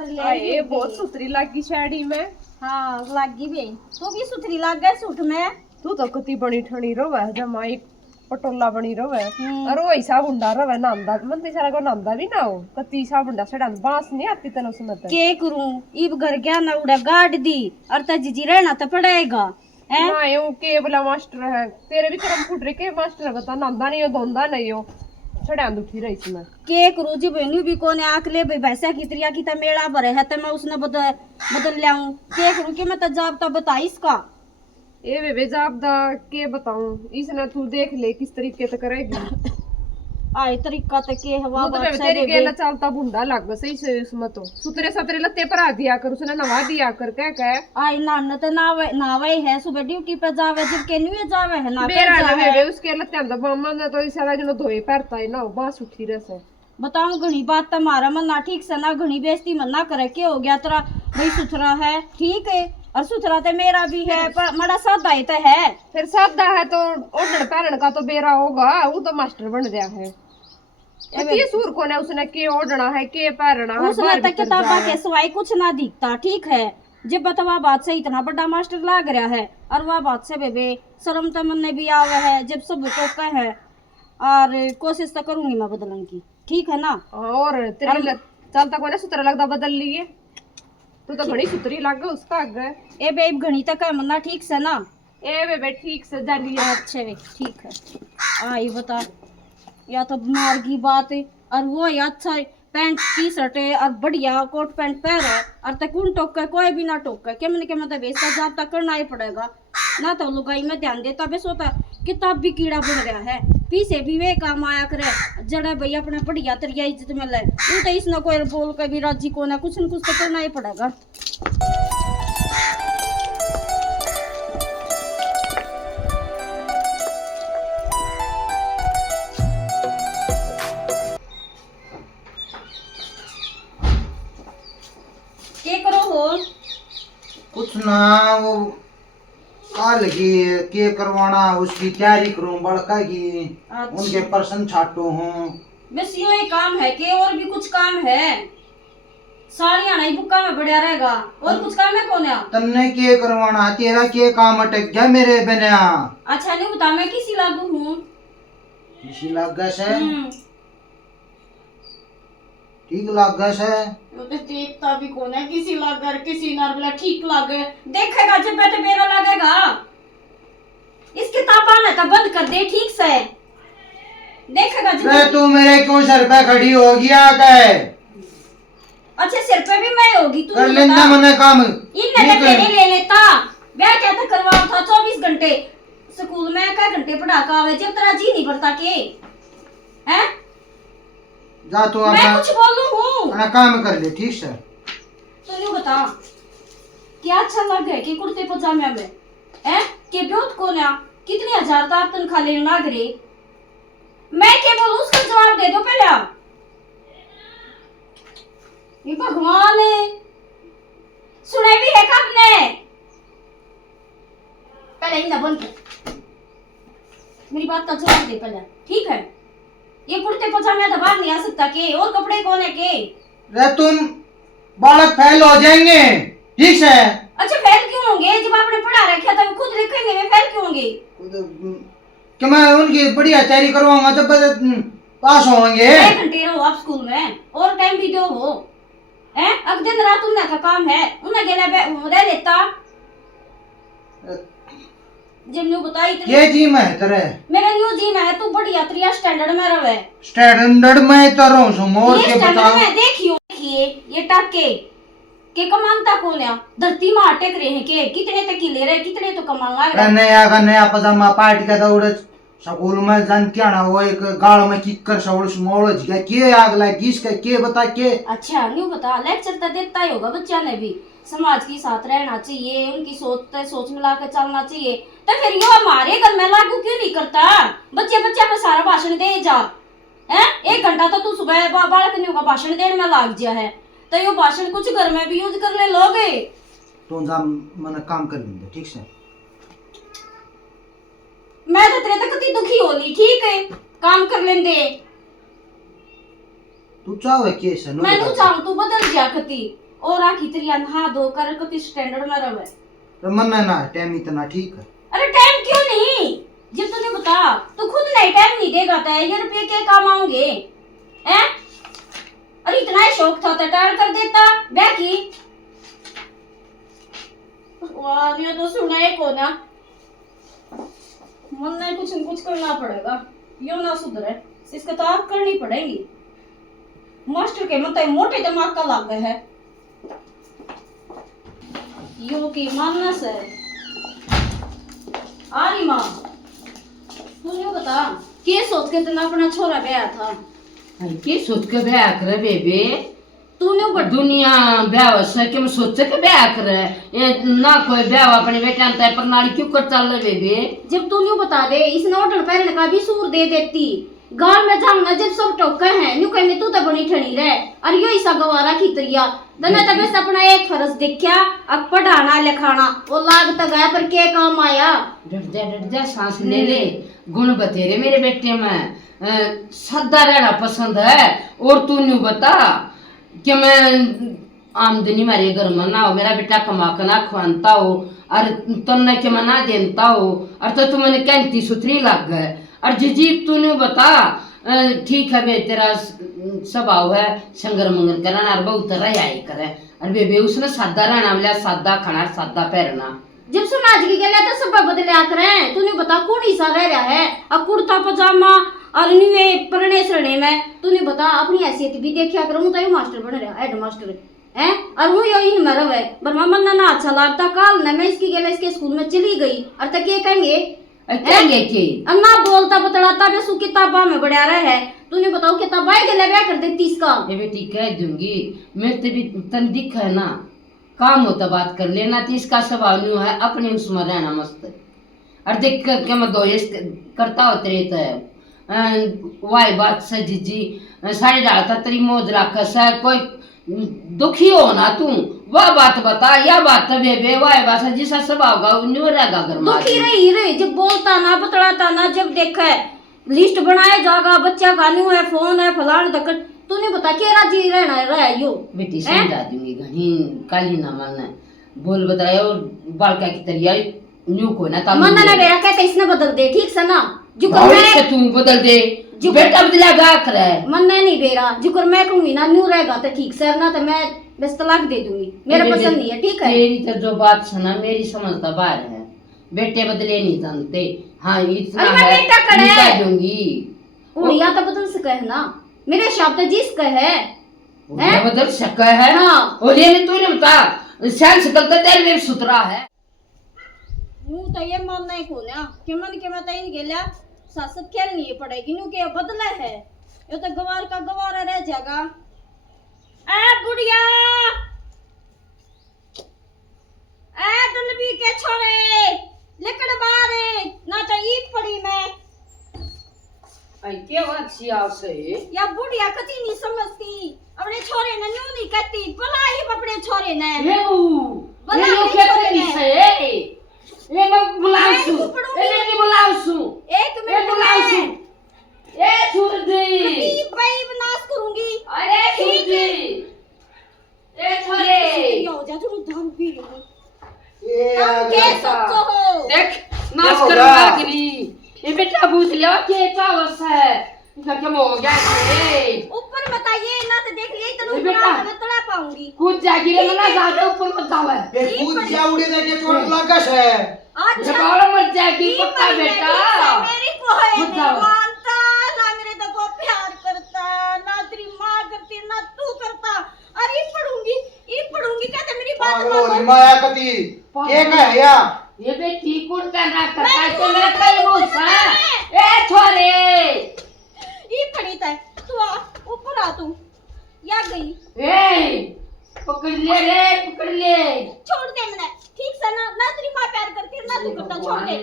खबर ले ये बहुत सुथरी लगी साड़ी में। हाँ लागी भी तू भी सुथरी लग गए सूट में। तू तो कति बनी ठणी रोवे जमा एक पटोला बनी रोवे और वो हिसाब हुंडा रोवे नांदा मन ते सारा को नांदा भी ना हो कति हिसाब हुंडा सड़ा बांस नहीं आती तने उसमें ते के करूं इब घर क्या ना उड़ा गाड़ दी और तजी रहना तो पड़ेगा है ना यूं के बोला मास्टर है तेरे भी कर्म फुट रे के मास्टर बता नांदा नहीं हो धोंदा नहीं हो सड़ा दुखी रही इसमें के करूं जी बेनू भी कोने आख ले भाई भैंसा की त्रिया की त मेला भरे है त मैं उसने बदल लाऊं के करूं कि मैं त जाब त बता इसका ए वे जाबदा के बताऊं इसने तू देख ले किस तरीके से करेगी आए तरीका त के हवा वो तो मैं तेरी के चलता भुंडा लग सही से उसमें तो सुतरे सतरे लत्ते पर आ दिया कर उसने नवा दिया कर कह आई नान त नावे है सुबह ड्यूटी पे जावे जब के नहीं जावे है ना बेरा ना वे उसके लत्ते अंदर बम्मा ने तो सारा जनो धोए परता है ना बांस उठी रहे से बताऊं घणी बात तुम्हारा मन ना ठीक से ना घणी बेइज्जती मन ना करे के हो गया तेरा भाई सुथरा है ठीक है और सुथरा तो मेरा भी है पर मड़ा सादा ही तो है फिर सादा है तो ओढ़न पहनन का तो बेरा होगा वो तो मास्टर बन गया है ये सूर को ने उसने के ओढ़ना है के पहनना है उसने तक किताबा के सिवाय कुछ ना दिखता ठीक है जब बतवा बात से इतना बड़ा मास्टर लाग रहा है और वह बात से बेबे शर्म तो मन ने भी आवे है जब सब को कहे और कोशिश तो करूंगी मैं बदलने की ठीक है ना और तेरे चलता कोने सुथरा लगता बदल लिए तू तो घणी सुथरी लग उसका आगे ए बे घणी तक है मन्ना ठीक से ना ए बे ठीक से जानी अच्छे वे ठीक है आई बता या तो मार की बात है और वो या अच्छा पैंट टी शर्ट है और बढ़िया कोट पैंट पहन है और तक कौन टोके कोई भी ना टोके क्या मैंने मतलब बेस्ता जाब तक करना ही पड़ेगा ना तो लुगाई में ध्यान देता बे सोता किताब भी कीड़ा बन रहा है पीछे भी वे काम आया करे जड़े भाई अपने बढ़िया तरिया इज्जत में ले तू तो इसने कोई बोल के भी राजी को ना कुछ न कुछ तो करना ही पड़ेगा के करो हो कुछ ना वो कल की के करवाना उसकी तैयारी करूं बड़का की उनके प्रश्न छाटू हूँ बस यो ही काम है कि और भी कुछ काम है साड़ियां नहीं बुक्का में बढ़िया रहेगा और कुछ काम है कौन है तन्ने के करवाना तेरा के काम अटक गया मेरे बिना अच्छा नहीं बता मैं किसी लागू हूँ किसी लग से ठीक लग से वो तो देखता भी कौन है किसी लागर किसी नारबला ठीक लागे देखेगा जब बैठे मेरा लगेगा इस किताब आना का बंद कर दे ठीक से देखेगा जब तू मेरे क्यों सर पे खड़ी हो गया कहे अच्छा सिर पे भी मैं होगी तू कर लेना मने काम इनने तो ले लेता ब्याह क्या था करवाओ था 24 घंटे स्कूल में क्या घंटे पढ़ा का आवे जब तेरा जी नहीं पड़ता के हैं जा तू मैं कुछ बोलूं हूं अपना काम कर ले ठीक से तो यूं बता क्या अच्छा लग है कि कुर्ते पजामे में हैं के ब्योत को ना कितने हजार तार तनख्वाह लेने लाग रे मैं क्या बोलूं उसका जवाब दे दो पहले ये भगवान है सुने भी है कब ने पहले ही ना बंद कर मेरी बात का जवाब दे पहले ठीक है ये कुर्ते पजामे तो बाहर नहीं आ सकता के और कपड़े कौन है के रे तुम बालक फेल हो जाएंगे ठीक है अच्छा फेल क्यों होंगे जब आपने पढ़ा रखा था खुद लिखेंगे वे फेल क्यों होंगे कि मैं उनकी बढ़िया तैयारी करवाऊंगा जब पास होंगे 1 घंटे रहो आप स्कूल में और टाइम भी दो हो हैं अब दिन रात उन्हें का काम है उन्हें गेले रह लेता जब न्यू बताई ये जी मैं तेरे मेरा न्यू जी में है तू बढ़िया त्रिया स्टैंडर्ड में रहे स्टैंडर्ड में तो रहूं सो मोर के बताओ मैं देखिए ये टाके के कमानता कौन है धरती में अटक रहे हैं के कितने तक ले रहे कितने तो कमांगा नया पजामा पार्टी का दौड़ स्कूल में जानती ना वो एक गाड़ में किकर सवड़ मोड़ गया के आग लगी इसका के बता के अच्छा न्यू बता लेक्चर तो देता ही होगा बच्चा ने भी समाज के साथ रहना चाहिए उनकी सोच मिला के चलना चाहिए तो फिर यो हमारे घर में लागू क्यों नहीं करता बच्चे पे सारा भाषण दे जा हैं 1 घंटा तो तू सुबह बालक का भाषण देने में लाग जा है तो यो भाषण कुछ घर में भी यूज कर ले लोगे तो मन काम कर लेंगे ठीक से मैं तो तेरे तक कती दुखी होली ठीक है काम कर लेंदे तू चाहे के से मैं नु चाहूं तू बदल जा कती और आखी तरिया नहा धो कर कति स्टैंडर्ड में रहे। तो मन ना टाइम इतना ठीक है। अरे टाइम क्यों नहीं, जब तुझे बता तू खुद नहीं टाइम नहीं देगा तो ये रुपये के काम आऊंगे हैं? अरे इतना ही शौक था तो टाल कर देता बैकी। वाह ये तो सुनाए को ना, मन नहीं कुछ करना पड़ेगा, यो ना सुधरे इसका तो आप करनी पड़ेगी। मास्टर के मतलब मोटे दिमाग का लाग है यो की मानस है। आरी माँ तू ये बता के सोच के तेना अपना छोरा ब्याह था? के सोच के ब्याह करे बेबे? तूने बड़ दुनिया ब्याह से के सोच के ब्याह करे ये ना कोई ब्याह अपने बेटे अंतर प्रणाली क्यों कर चल रहे बेबे? जब तूने बता दे इस नोटन पहले का भी सूर दे देती गांव में जाऊं ना जब सब टोके हैं न्यू कहीं तू तो बनी ठनी रहे और यो ऐसा गवारा की तरिया तने तब से अपना एक फर्ज देखा अब पढ़ाना लिखाना वो लाग तक गया पर क्या काम आया। डर जा सांस ले ले, गुण बतेरे मेरे बेटे में सदा रहना पसंद है। और तू न्यू बता कि मैं आमदनी मारे घर में ना हो, मेरा बेटा कमा कर ना खुआनता हो और तन्ने के मना देता हो और तो तुमने कहती सुथरी लग गए और जीजीब तूने बता ठीक है बे तेरा स्वभाव है संगर मंगल करना और बहुत तरह आई करे और बेबे उसने सादा रहना वाला सादा खाना सादा पहनना। जब समाज की गले तो सब बदले आकर हैं तूने बता कौन सा रह रहा है अब कुर्ता पजामा और न्यू परने सरने में तूने बता अपनी हैसियत भी देखा करूँ तो मास्टर बन रहा हेड मास्टर है और वो यही में रहे बरमा मन ना अच्छा लगता काल न मैं इसकी गले इसके स्कूल में चली गई और तक ये कहेंगे अन्ना बोलता बतलाता बे सु किताबा में बढ़ा रहा है तूने बताओ किताबा ही गले ब्याह कर देती इसका। ये बेटी कह दूंगी मैं तेरी तन दिख है ना काम होता बात कर लेना तो इसका स्वभाव न्यू है अपने उसमें रहना मस्त और देख कर क्या मैं दो करता हो तेरे तो वाई बात से जीजी साड़ी डालता तेरी मौज रखा सा कोई दुखी हो ना तू वह बात बता या बात बेबे वाई बात जिसा स्वभाव का न्यू रहेगा घर में दुखी रही रे जब बोलता ना बतलाता ना जब देखा है लिस्ट बनाया जागा बच्चा का न्यू है फोन है फलान तक तूने बता के राजी रहना रहा यो बेटी समझा दूंगी घनी काली ना मानना बोल बताया और बालका की तरिया न्यू को ना तालू मन ना बेरा कहते इसने बदल दे ठीक से ना भविष्य तू बदल दे बेटा बदलेगा करे मन नहीं बेरा जुकर मैं कहूंगी ना न्यू रहेगा तो ठीक से ना तो मैं बस तलाक दे दूंगी मेरा पसंद नहीं है ठीक है। तेरी तो जो बात सुना मेरी समझ तो बाहर है बेटे बदले नहीं जानते हाँ इतना है निकाल दूंगी उड़िया तो बदल सके है ना मेरे शब्द जिस कहे बदल सका है हाँ और ये तूने बता शान शकल तो तेरे में सुतरा है न्यू तो ये मन नहीं खोला कि मन के मैं तैन गेला सासत खेलनी पड़ेगी न्यू के बदला है ये तो गवार का गवारा रह जाएगा। ए बुढ़िया ए दलबी के छोरे लेकर बाहर ना तो ईद पड़ी मैं आई के बात सिया से या बुढ़िया कती नहीं समझती अपने छोरे ने न्यू नहीं कहती भला ही अपने छोरे ने ये बू ये लोग कहते नहीं से ये मैं बुलाऊं ये नहीं बुलाऊं एक मिनट में ए छोड़ दे कती भाई बनास करूंगी अरे छोड़ दे ए छोरे यो जा तू दारू पी रही ये तुम क्या सोचो हो देख नाच करूंगा कि नहीं ये बेटा पूछ लिया के क्या वसा है इनका क्या हो गया रे ऊपर बताइए ना तो देख लिए तो बेटा मैं तड़ा पाऊंगी कूद जागी रे ना ज्यादा ऊपर मत जावे ये कूद जा उड़े दे के चोट लागस है अच्छा बाबा मत जागी पक्का बेटा मेरी को है मत नहीं जाओ। मानता ना मेरे तो को प्यार करता ना तेरी माँ करती ना तू करता अरे ये पढ़ूंगी कहते मेरी बात पागलो मानो हिमाया कती के कह या ये बेटी कौन पहना करता है तो मेरा कई बोलता ए छोरे ये पढ़ी था तू आ ऊपर आ तू या गई ए पकड़ ले रे पकड़ ले छोड़ दे मैंने ठीक से ना तेरी माँ प्यार करती है ना तू करता छोड़ दे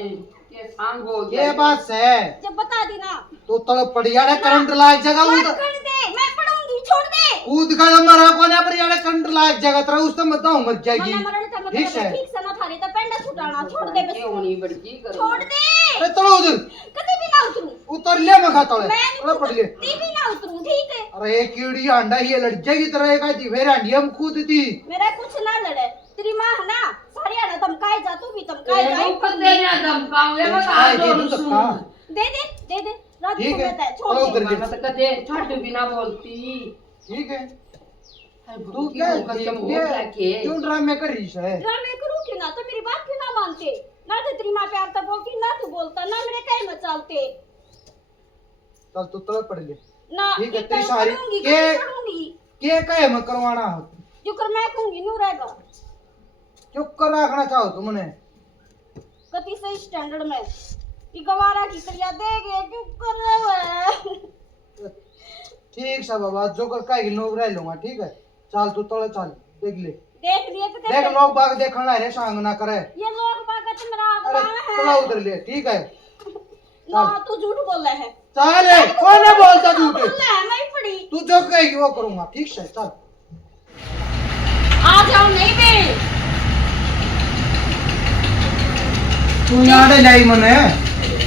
ये सांग हो गया ये बात से जब बता दी ना तो तड़ पड़िया रे करंट लायक जगह मत कर दे मैं पढ़ूंगी छोड़ दे कूद का मरा कोने पर यार करंट लायक जगह तरह उस तो मत हूं मत जाएगी मना मरने का ठीक मतलब है ठीक से ना थारे तो पेंडा छुटाना छोड़ दे बस होनी बड़की करो छोड़ दे अरे तड़ो उधर कभी भी ना उतरूं उतर ले मैं खाता है मैं अरे पड़ ले टीवी ना उतरूं, ठीक है? अरे कीड़ी अंडा ये लड़ जाएगी तरह का थी फिर अंडी हम खुद थी मेरा कुछ ना लड़े, तेरी माँ है ना, सारी आना धमकाए जा, तू भी धमकाए जा। ऊपर दे ना धमकाऊंगे मैं कहा जोर सुन दे दे रात ठीक को है, कहता है छोड़ चलो दे। उधर ले। मैं तो कदे छट भी ना बोलती ठीक है तू तू क्या क्या के क्यों ड्रामे कर रही है ड्रामे करूं क्यों ना, तो मेरी बात क्यों ना मानते? ना तो तेरी माँ प्यार तक बोलती, ना तू बोलता, ना मेरे कहीं मचालते चल तू तले पड़ ले ना। ठीक है, इतना तेरी सारी- करूंगी, के- करूंगी के कहे मैं करवाना जो कर मैं कहूंगी नू रहेगा चुप कर रखना चाहो तुमने कति सही स्टैंडर्ड में कि गवारा की करिया देगे क्यों कर रहे हो? ठीक सा बाबा जो कर कहेगी नोक रह लूंगा ठीक है चल तू तले चल देख ले देख लिए तो देख लोग बाग देखना है सांग ना करे ये लोग बागत मेरा अरे अगवा तला है उधर ले ठीक है ना, तू झूठ बोल रहा है। चल कौन है बोलता झूठ बोल रहा है मैं पड़ी। तू जो कहेगी वो करूंगा ठीक से चल आ जाओ नहीं बे, तू यहाँ लाई मने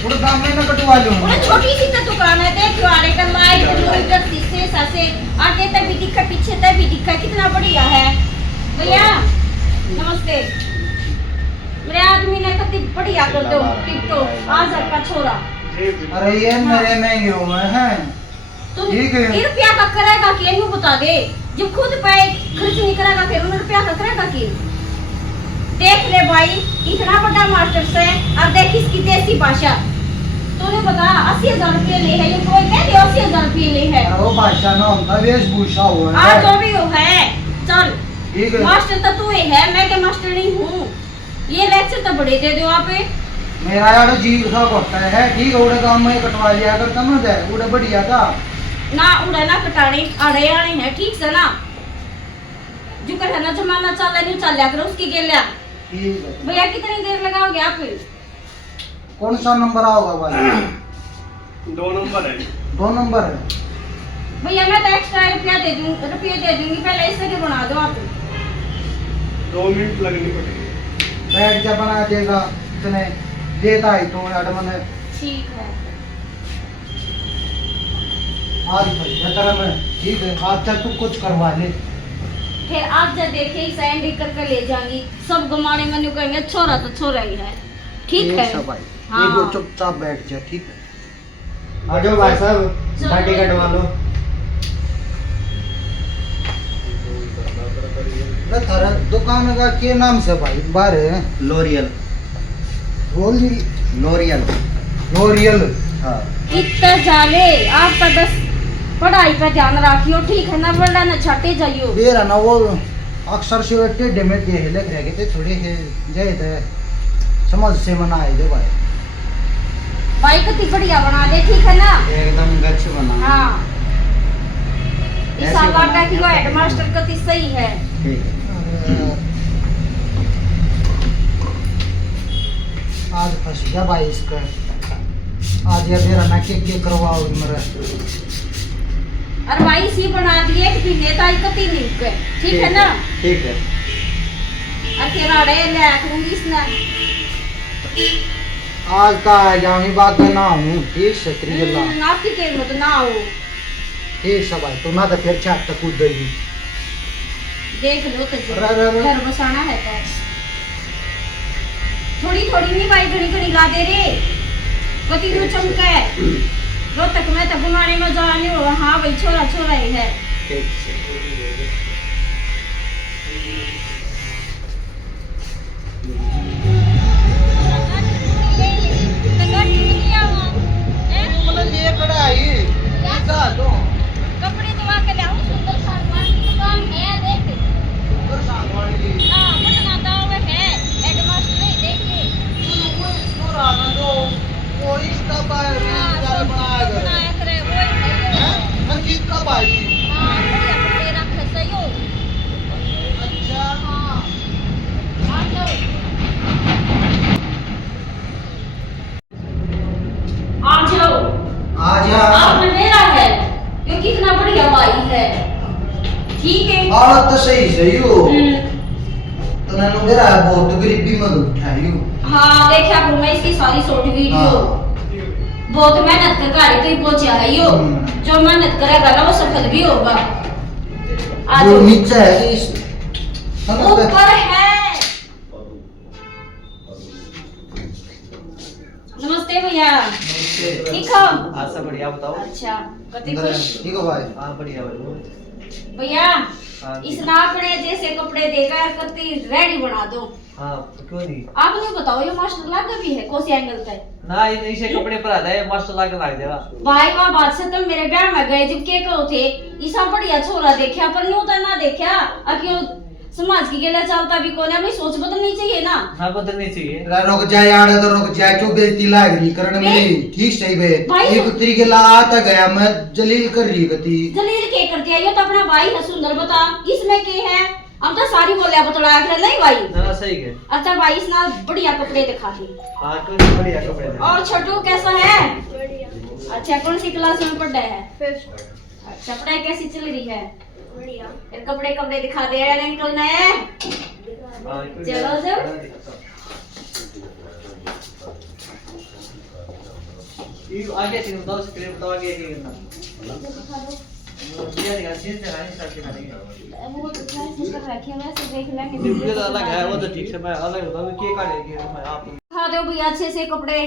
पूरे काम में ना कटवा लूं और छोटी सी तो दुकान है, देख वाले का लाइट किलोमीटर शीशे सासे आगे तक भी दिखा पीछे तक भी दिखा, कितना बढ़िया है। भैया नमस्ते, मेरे आदमी ने कति बढ़िया कर दो टिप तो आज आपका छोरा। अरे ये मेरे महंगे हो गए हैं तू ठीक है। 1 रुपया का करेगा कि यूं बता दे, जब खुद पे खर्च नहीं करेगा फिर 1 रुपया का करेगा कि? देख ले भाई इतना बड़ा मास्टर से, और देख इसकी देसी भाषा, तूने बता 80,000 रुपये ले है, ये कोई कह दे 80,000 रुपये ले है। अरे वो बादशाह ना उनका वेशभूषा हुआ हाँ है जो भी हो है, चल ठीक है मास्टर तो तू ही है, मैं क्या मास्टर नहीं हूँ। ये लेक्चर तो बड़े दे दो आप। मेरा यार जी सा करता है ठीक है उड़े काम में कटवा लिया करता ना दे उड़े बढ़िया था ना उड़े ना कटाने अड़े आने हैं, ठीक से ना जो कर है ना जमाना चल नहीं चल लिया करो उसकी गेलिया। ठीक है भैया कितनी देर लगाओगे आप? कौन सा नंबर आओगा भाई 2 नंबर है 2 नंबर है भैया मैं तो एक्स्ट्रा रुपये दे दूंगी, पहले इससे के बना दो आप। 2 मिनट लगनी पड़ेगी बैठ जा बना देगा इतने देता ही तो यार मैंने ठीक है आज भाई तेरा मैं ठीक है आज चल तू कुछ करवा ले फिर आज जब देखे ही सैंडी करके ले जाएंगी, सब गमाने मनु कहेंगे छोरा तो छोरा ही है, ठीक है? सब भाई हाँ। ये जो चुपचाप बैठ जा ठीक है आ जाओ भाई साहब चलो। दाढ़ी कटवा लो अरे थारा दुकान का के नाम से भाई बाहर है लोरियल लोरियल लोरियल हाँ इतना जाले आप पर बस पढ़ाई पे ध्यान रखियो, ठीक है ना? वरना न छाटे जाइयो। बेरा ना वो अक्सर से टेढ़े में दे लग रहे थे थोड़े है जय थे समझ से मनाए दे भाई भाई कितनी बढ़िया बना दे, ठीक है ना? एकदम गच्छ बना हाँ ऐसे इस साल बना की दिया हेडमास्टर कितनी सही है। ठीक है आज फंस गया भाई इसका आज ये बेरा ना के करवाओ मेरा और भाई इसी बना दिए कि नेता कति नहीं के, ठीक है ना? ठीक है और तेरा रे ले करूंगी इसने। आज का जाऊंगी बात में ना हूँ ठीक से त्रिगला आपकी के मत ना हो, ठीक से भाई तू ना तो फिर छाट तक कूद देगी देख लो तो जो अरे, अरे। घर बसाना है तो थोड़ी थोड़ी नहीं भाई, घड़ी घड़ी ला दे रे, कति रू चमके रो तक मैं तो बुमाने में जाने हो। हाँ भाई छोरा छोरा ही है। ठीक है मतलब ये खड़ा है क्या तो कपड़े धोवा के लाऊं, सुंदर सामान की दुकान है, देख ऊपर सांगवाड़ी जी हाँ पटना दाव है, हेडमास्टर है, देखिए वो इसको राना जो वो इसका बाहर में बनाया गया बनाया करे वो ही है मंजीत का भाई हाँ बढ़िया कपड़े रखे सही हो। अच्छा हाँ आ जाओ आ जाओ, आज आपने मेरा है क्योंकि इतना बढ़िया भाई है, ठीक है? हालत तो सही हो हम्म, तो नैनो मेरा बहुत गरीबी में उठाई हो हाँ देखा करूँ मैं इसकी सारी शॉर्ट वीडियो। बहुत मेहनत कर गाड़ी कहीं पहुंचा है यो। जो मेहनत करेगा ना वो सफल भी होगा। आज जो नीचे है इस ऊपर है। नमस्ते भैया, ठीक हो? सब बढ़िया बताओ। अच्छा, कति खुश। ठीक है भाई। हाँ बढ़िया बढ़िया। भैया हाँ, इस नाप ने जैसे कपड़े देगा कति रेडी बना दो। हाँ क्यों नहीं आप नहीं बताओ ये मास्टर लागा भी है कोसी एंगल पे। ना ये नहीं से कपड़े पर आता है मास्टर लाके लाग देगा। भाई वहाँ बात से तुम मेरे ब्याह में गए जब के कहो थे ईसा बढ़िया छोरा देखा पर न्यू तो ना देखा क्यों समाज की गला चलता भी कौन है अपनी सोच बदलनी चाहिए ना। हाँ बदलनी चाहिए। रुक जा यार, तो रुक जा, क्यों बेइज्जती लाग रही करने मेरी? ठीक सही बे एक तरीके ला आता गया मैं जलील कर रही गति। जलील के कर दिया ये तो अपना भाई है सुंदर बता इसमें के है। अब तो सारी बोलिया बतलाया कर नहीं भाई। ना सही है। अच्छा भाई इस ना बढ़िया कपड़े दिखा दी। हाँ क्यों बढ़िया कपड़े हैं। और छोटू कैसा है? अच्छा कौन सी क्लास में पढ़ रहा है? अच्छा पढ़ाई कैसी चल रही है? बढ़िया। कपड़े कपड़े दिखा दे यार अंकल ने। हाँ, क्यों नहीं? चलो जब ये आगे चीज बताओ स्क्रीन बताओ आगे क्या करना। ये दिखा चीज दिखानी सब दिखानी। वो तो क्लास में कर रखे हैं वैसे देख लेंगे। वीडियो तो अलग है वो तो ठीक से मैं अलग बताऊं क्या काटेगी मैं आप दिखा दो भैया अच्छे से कपड़े।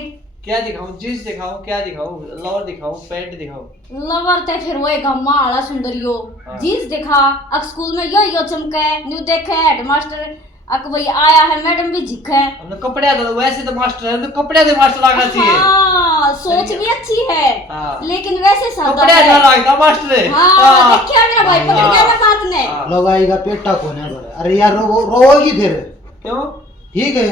क्या दिखाऊं? जींस दिखाऊं क्या दिखाऊं? लोअर दिखाऊं पैंट दिखाऊं? लवर ते फिर वो गम्मा आला सुंदरियो। हाँ। जींस दिखा अब स्कूल में यो चमके न्यू देखे हेडमास्टर अक वही आया है मैडम भी झिके। हमने कपड़े तो वैसे तो मास्टर है तो कपड़े दे मास्टर लागना चाहिए। हाँ सोच भी अच्छी है। हाँ। लेकिन वैसे सादा कपड़े है। ना लागता मास्टर है। हाँ देखिए मेरा भाई पकड़ गया ना बात ने। हाँ। लगाएगा पेटा कौन है? अरे यार रोएगी फिर। क्यों? ठीक है।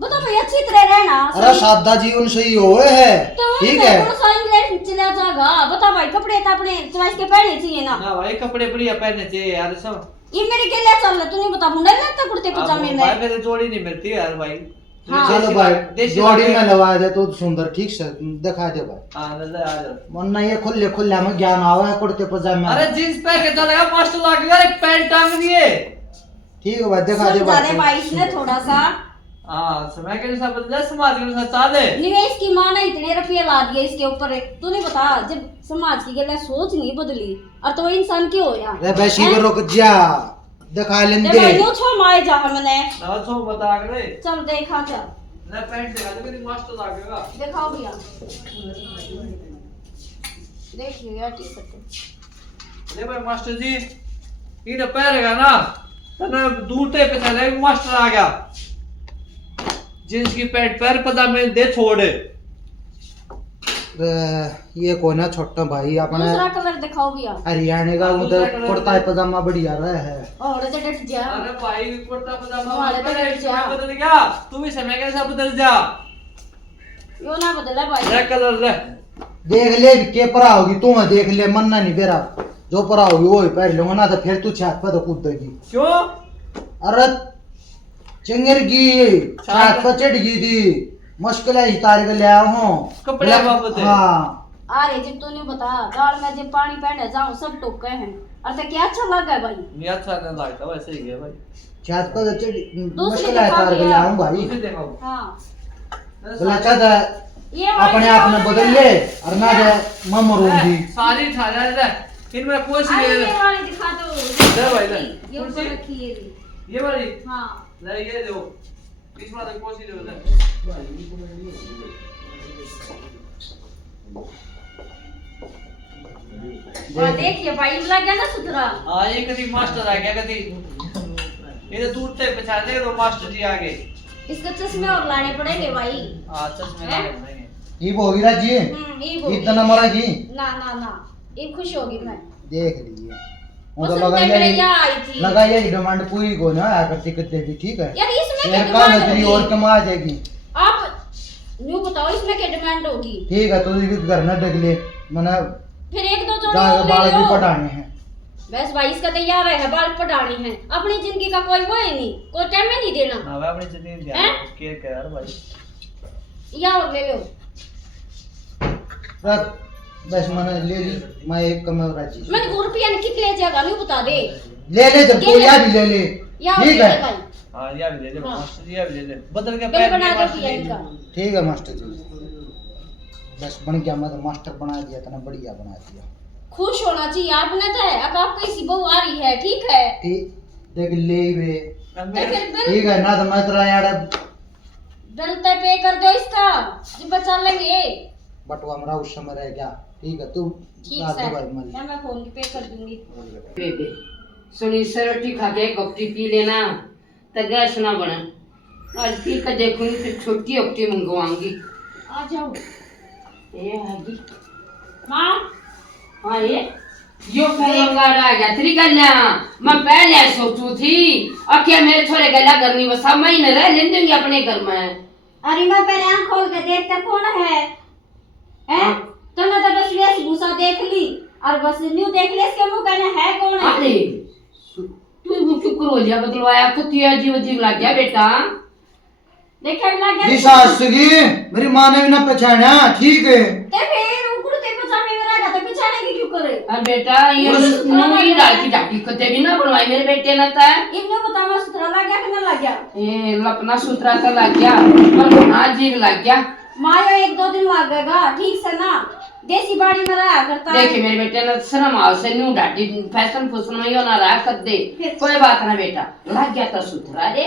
बताओ भाई अच्छी तरह रहना। अरे सादा जीवन सही होए है। तो ठीक है। कौन सा इंग्लिश चला जाएगा? बता भाई कपड़े तो अपने चॉइस के पहनने चाहिए ना। ना भाई कपड़े बढ़िया पहनने चाहिए यार सब। ये मेरे के लिए चल तू नहीं बता मुंडा ना कुर्ते पजामे में। भाई मेरे जोड़ी नहीं मिलती यार भाई। हाँ। चलो भाई जोड़ी में लगा दे तो सुंदर ठीक से दिखा दे भाई। हाँ ले आ जा। वरना ये खुले खुले में ज्ञान आवा है कुर्ते पजामे। अरे जींस पहन के चलेगा मास्टर लाग यार एक पैंट टांग दिए। ठीक है भाई दिखा दे समझा दे भाई इसने थोड़ा सा। हाँ समय के अनुसार बदल जाए समाज के अनुसार चाले। निवेश की माँ ने इतने रुपये ला दिए इसके ऊपर। तू नहीं बता जब समाज की गला सोच नहीं बदली और तो वो इंसान क्यों हो यार? रे बैसी को रुक जा दिखा लेंगे। भाई नो छो माए जा हमने। ना सो बता के रे। चल देखा चल ना पैंट दिखा दे मेरी मास्टर लागेगा। दिखाओ भैया। देखिए यार टी शर्ट। ले भाई मास्टर जी ये पैरेगा ना तो ना दूर ते पे चले मास्टर आ गया। जींस की पैंट पैर पजामे दे छोड़े। ये कौन है छोटा भाई अपने दूसरा कलर दिखाओ भैया। हरियाणा का उधर कुर्ता पजामा बढ़िया रहा है। और तो डट जा। अरे भाई कुर्ता पजामा हमारे तो डट जा। बदल गया तू भी समय के साथ बदल जा। यो ना बदला भाई। ले कलर ले। देख ले के परा होगी तू मैं देख ले मन्ना नहीं बेरा जो परा होगी वो ही पहन लूंगा ना तो फिर तू छत पे तो कूदेगी। क्यों? अरे चिंगर की छत पे चढ़ गई थी मुश्किल है तार के ले आया हूँ कपड़े वापस है। हाँ अरे जब तूने बता दाल में जब पानी पहने जाऊं सब टोके हैं। अरे क्या अच्छा लगा भाई? ये अच्छा नहीं लगता वैसे ही है भाई। छत पे तो चढ़ दूसरी मुश्किल है तार के ले आऊँ भाई। दूसरी दिखाओ। हाँ बोला चाहता ये वाली अपने आप में बदल ले और ना दे मम रोंगी। सारी ठा जा ले इनमें कोई सी अरे ले ये वाली दिखा दो। ले भाई ले। ये ऊपर रखी है ये। ये वाली हाँ ले ये दो इसमें तो कोई सी ले। और देखिए भाई लग गया ना सुथरा। हाँ ये कभी मास्टर आ गया कभी ये तो दूर से पहचान दे तो मास्टर जी आ गए। इसको चश्मे और लाने पड़ेंगे भाई। हाँ चश्मे लगा देंगे। ये होगी ना जी ये बोल इतना मरा जी ना ना ना ये खुश होगी मैं। देख लीजिए वो तो उसने लगा मेरे ये यहाँ आई थी। लगा ये डिमांड पूरी को ना आकर टिकट दे दी ठीक है। यार इसमें शेर क्या का डिमांड नजरी होगी? और कमा आ जाएगी। आप न्यू बताओ इसमें क्या डिमांड होगी? ठीक है तो भी घर ना डग ले मना फिर एक दो जोड़ी जाकर और बाल ले भी लो। पटाने हैं। बस भाई इसका तैयार है बाल पटाने हैं। अपनी जिंदगी का कोई वो है नहीं कोई टाइम में नहीं देना। हाँ भाई अपनी जिंदगी ध्यान हैं? केयर कर यार भाई। या और ले लो। रख बस मैंने ले ली मैं एक कम राजी मैंने 2 रुपया ने कितने जगह न्यू बता दे। ले ले जब तो या भी ले ले या और ठीक ले है ले भाई। हाँ ये भी ले ले हाँ। मास्टर जी ये भी ले ले बदल के बिल पैर बना में दो मास्टर पिया जी। इनका। ठीक है मास्टर जी बस बन गया, मैं तो मास्टर बना दिया, तना बढ़िया बना दिया। खुश होना चाहिए आपने तो है। अब आप कैसी बहू आ रही है, ठीक है। ठीक देख ले वे, तो फिर बिल ठीक है ना, तो मैं तेरा यार बिल तो पे कर दो इसका, जी बचा लेंगे। बटवा मेरा उस समय रह गया, ठीक है तू ठीक रात है, दवाई मल। मैं फोन पे कर दूंगी। बेबे सुनी सर रोटी खा के कपटी पी लेना तो गैस ना बने। आज पी कर देखूंगी फिर छोटी ओपटी मंगवाऊंगी। आ जाओ ये आगी माँ। हाँ यो फोन लगा रहा है तेरी गल्ला। मैं पहले सोचू थी अब क्या मेरे छोरे गला करनी बस सब महीने रह लेने देंगे अपने घर में। अरे मैं पहले आँख खोल के देखता कौन है, हैं? तुमने तो बस वेश भूसा देख ली और बस न्यू देख ले, इसके मुंह कहना है कौन है। अरे तू वो क्यों करोलिया बदलवाया कुतिया अजीब अजीब लग गया बेटा। देखा भी लग जी गया सासू जी, मेरी माँ ने भी ना पहचाना, ठीक है। ते फिर उकुड़ ते पछाने में रहेगा तो पछाने की क्यों करे। अरे बेटा ये नूरी डाकी डाकी कते भी ना बनवाई मेरे बेटे ने ता। इन्हें बता मैं सुथरा लग गया कि ना लग गया। ए लपना सूत्रा तो लग गया पर ना जीव लग गया। मायो 1-2 दिन लगेगा, ठीक से ना देसी बाड़ी में रहा करता है। देखे मेरे बेटे ने शर्म आओ से न्यू डाटी फैशन फूशन में यो ना रहा कर दे। कोई बात ना बेटा लग गया तो सूत्रा रे।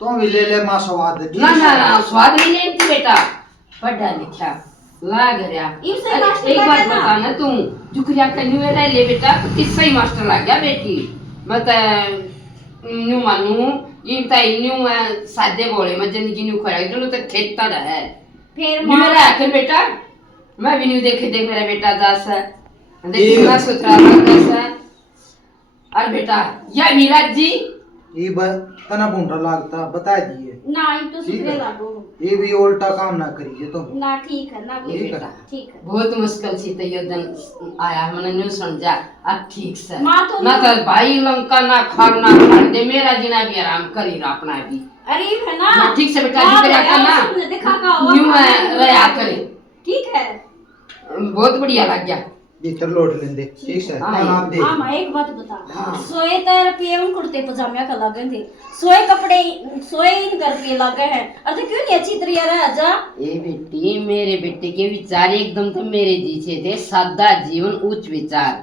तो भी ले ले माँ स्वाद, ठीक ना ना है? ना स्वाद नहीं लेती बेटा पढ़ा लिखा लाग रहा। इसे अरे, मास्टर एक बात लगा ना। बता ना तू जुकरिया कन्यू रह ले बेटा तो किससे ही मास्टर लग गया बेटी। मैं तो न्यू मानू ये ताई न्यू सादे बोले मैं जिंदगी न्यू खड़ा जो तो खेता है फिर न्यू मेरा आखिर बेटा मैं भी न्यू देखे देख मेरा बेटा दास है देख कितना सुथरा है। अरे बेटा या विराज जी ये तना बुंडा लागता बता दिए, ना ये तो ठीक सुथरे है। लागो ये भी उल्टा काम ना करिए तो। ना, ठीक है ना ठीक है। ठीक है। बहुत मुश्किल से तो ये दिन आया मैंने न्यू समझा अब ठीक से माँ तो ना तो भाई लंका ना खार ना खार दे मेरा जीना भी आराम करी रहा अपना भी। अरे है ना ना ठीक से बेटा जी करे आता ना तुमने देखा का न्यू रहा करे ठीक है। बहुत बढ़िया लग गया। भीतर लौट लेंदे, ठीक है? हाँ, कल आप देख हाँ मैं एक बात बता, हाँ। सोए तो रुपये उन कुर्ते पजामे का लगे थे, सोए कपड़े सोए इन घर पे लगे हैं, अरे क्यों नहीं अच्छी तरह रह जा। ए बेटी मेरे बेटे के विचार एकदम तो मेरे जैसे थे सादा जीवन उच्च विचार।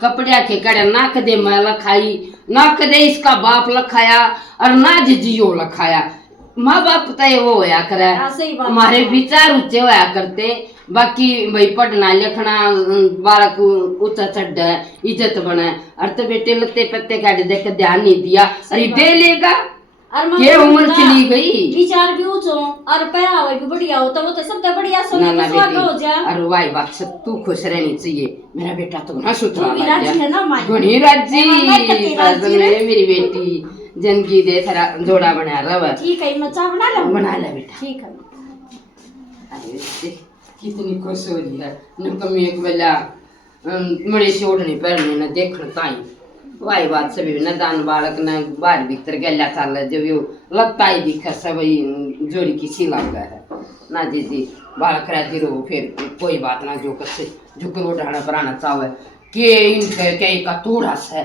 कपड़े के कड़े ना कदे मैं लखाई ना कदे इसका बाप लखाया और ना जियो लखाया। माँ बाप तय वो होया करे हाँ, सही बात हमारे है। विचार ऊंचे होया करते बाकी भाई पढ़ना लिखना बालक ऊंचा चढ़ है इज्जत बने। और तो बेटे लत्ते पत्ते काटे देख के ध्यान नहीं दिया अरे दे लेगा और ये उम्र चली गई। विचार भी ऊंचो और पहनावा भी बढ़िया हो तो वो तो सबसे बढ़िया ना सोने ना का स्वाद हो जा। बेटी अरे वाई बात से तू खुश रहनी चाहिए मेरा बेटा तो ना सुथरा तू भी लग राजी है ना गया माई? गुणी राजी मैं कत्ती राजी बस रे। मेरी बेटी जिंदगी दे थरा जोड़ा बना रहा ठीक है मैं चाय बना लूं। बना ले बेटा। ठीक है। अरे देख, कितनी खुश हो रही है न कमी एक बेला मड़ी से ओढ़नी पहननी न देखण ताई वाई बात से भी न दान बालक न बाहर भीतर गया चल जब यो लगता ही दिखा सब जोड़ी किसी लग गया है ना जी बालक रहती रहो फिर कोई बात ना जो कसे जो करो ढाना पराना चाहे के इनके का तोड़ा से